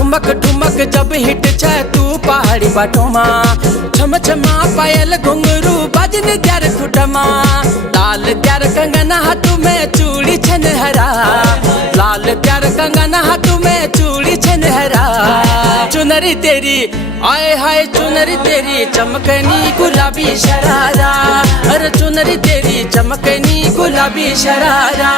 ठुमक ठुमक जब हिट छे तू पहाड़ी बाटोमा, छम छमा पायल घुंघरू बजन त्यार खुटमा। लाल त्यार कंगन हाथ में चूड़ी छन हरा, लाल त्यार कंगन हाथ में चूड़ी छन हरा। चुनरी तेरी आए हाय चुनरी तेरी चमकनी गुलाबी शरारा, अरे चुनरी तेरी चमकनी गुलाबी शरारा।